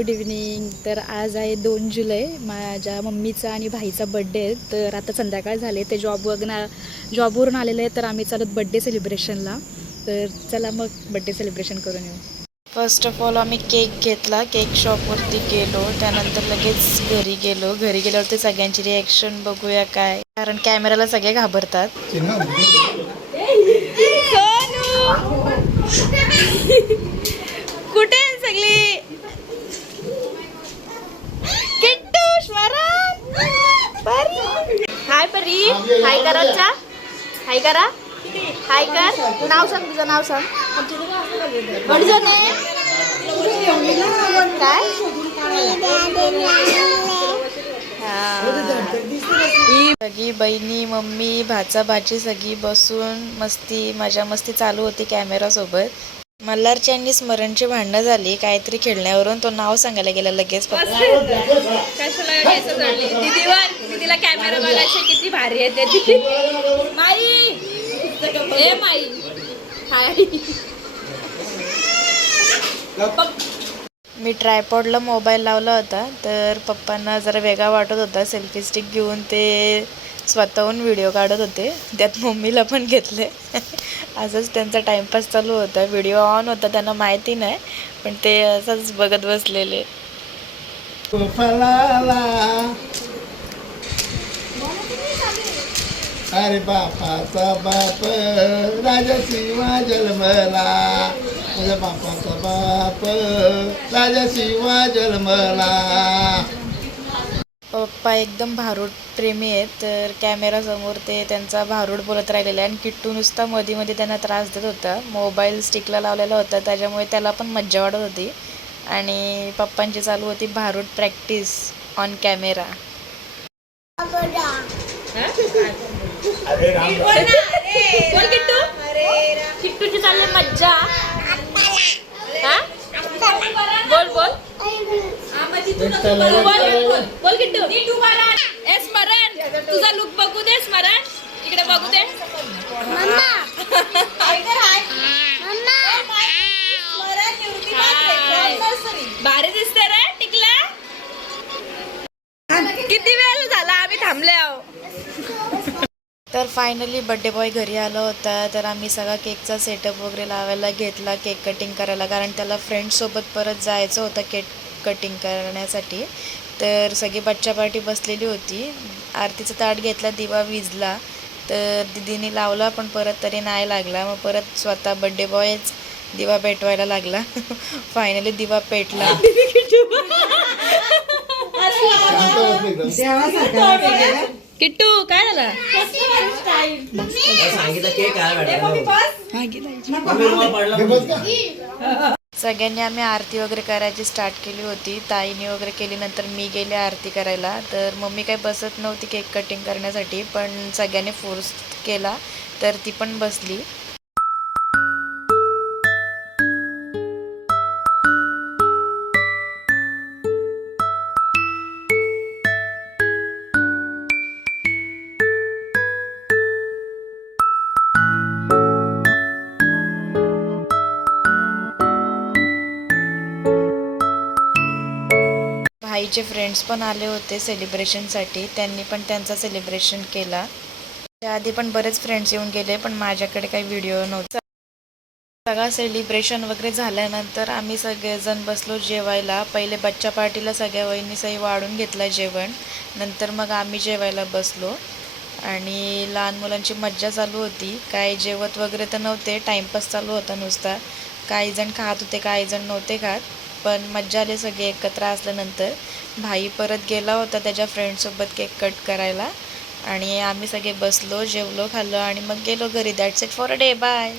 Good evening. तर आज आहे 2 जुलै. माझ्या मम्मीचा आणि भाईचा बड्डे आहे. तर आता संध्याकाळ झाले, ते जॉबवरून आलेले आहे. तर आम्ही चालत बड्डे सेलिब्रेशनला. तर चला मग बड्डे सेलिब्रेशन करून येऊ. फर्स्ट ऑफ ऑल आम्ही केक घेतला, केक शॉपवरती गेलो, त्यानंतर लगेच घरी गेलो. घरी गेल्यावरती सगळ्यांची रिॲक्शन बघूया काय, कारण कॅमेराला सगळे घाबरतात. कुठे सगळी? किट्टू श्वरान परी, हाय परी, हाय करा, हाय करा, हाय कर. नाव सांग, तुझं नाव सांग. काय सगळी बहिणी, मम्मी, भाचा भाची सगळी बसून मजा मस्ती चालू होती कॅमेरा सोबत. मल्हारची आणि स्मरणची भांडणं झाली काहीतरी खेळण्यावरून. तो नाव सांगायला गेला लगेच. दीदीला कॅमेरा बघायचं किती भारी आहे ते. माई ए माई हाय. मी ट्रायपॉडला मोबाईल लावला होता, तर पप्पांना जरा वेगळा वाटत होता. सेल्फी स्टिक घेऊन ते स्वतःहून व्हिडिओ काढत होते, त्यात मम्मीला पण घेतले. असंच त्यांचा टाइमपास चालू होता. व्हिडिओ ऑन होता, त्यांना माहिती नाही, पण ते असंच बघत बसलेले. अरे बापाचा बाप राजा शिवा जन्मला, माझ्या बापाचा बाप राजा शिवा जन्मला. पप्पा एकदम भारूड प्रेमी आहेत, तर कॅमेरासमोर ते त्यांचा भारूड बोलत राहिलेला आहे. आणि किट्टू नुसता मध्ये मध्ये त्यांना त्रास देत होता. मोबाईल स्टिकला लावलेला होता, त्याच्यामुळे त्याला पण मज्जा वाटत होती. आणि पप्पांची चालू होती भारूड प्रॅक्टिस ऑन कॅमेरा. किट्टूची चालली मज्जा. बोल बोल बोल किट्टू. ए स्मरण, तुझा लुक बघू दे. स्मरण इकडे बघू दे. भारी दिसते रे टिकला. किती वेळ झाला आम्ही थांबले आहो. तर फायनली बड्डे बॉय घरी आला होता. तर आम्ही सगळा केकचा सेटअप वगैरे लावायला घेतला, केक कटिंग करायला, कारण त्याला फ्रेंड्ससोबत परत जायचं होतं केक कटिंग करण्यासाठी. तर सगळी बच्चा पार्टी बसलेली होती. आरतीचं ताट घेतला, दिवा विझला, तर दिदीने लावला पण परत तरी नाही लागला. मग परत स्वतः बड्डे बॉयच दिवा पेटवायला लागला. फायनली दिवा पेटला. किट्टू काय झालं? सगळ्यांनी आम्ही आरती वगैरे करायची स्टार्ट केली होती. ताईने वगैरे केली, नंतर मी गेले आरती करायला. तर मम्मी काही बसत नव्हती केक कटिंग करण्यासाठी, पण सगळ्यांनी फोर्स केला तर ती पण बसली. भाईचे फ्रेंड्स पण आले होते सेलिब्रेशनसाठी, त्यांनी पण त्यांचा सेलिब्रेशन केला. त्याआधी पण बरेच फ्रेंड्स येऊन गेले, पण माझ्याकडे काही व्हिडिओ नव्हता. सगळा सेलिब्रेशन वगैरे झाल्यानंतर आम्ही सगळेजण बसलो जेवायला. पहिले बच्चा पार्टीला सगळ्या वहिनीसही वाढून घेतला जेवण, नंतर मग आम्ही जेवायला बसलो. आणि लहान मुलांची मज्जा चालू होती. काही जेवत वगैरे तर नव्हते, टाईमपास चालू होता नुसता. काही जण खात होते, काही जण नव्हते खात, पण मज्जा आली सगळे एकत्र असल्यानंतर. भाई परत गेला होता त्याच्या फ्रेंडसोबत केक कट करायला, आणि आम्ही सगळे बसलो, जेवलो, खाल्लो आणि मग गेलो घरी. That's it for a day. Bye.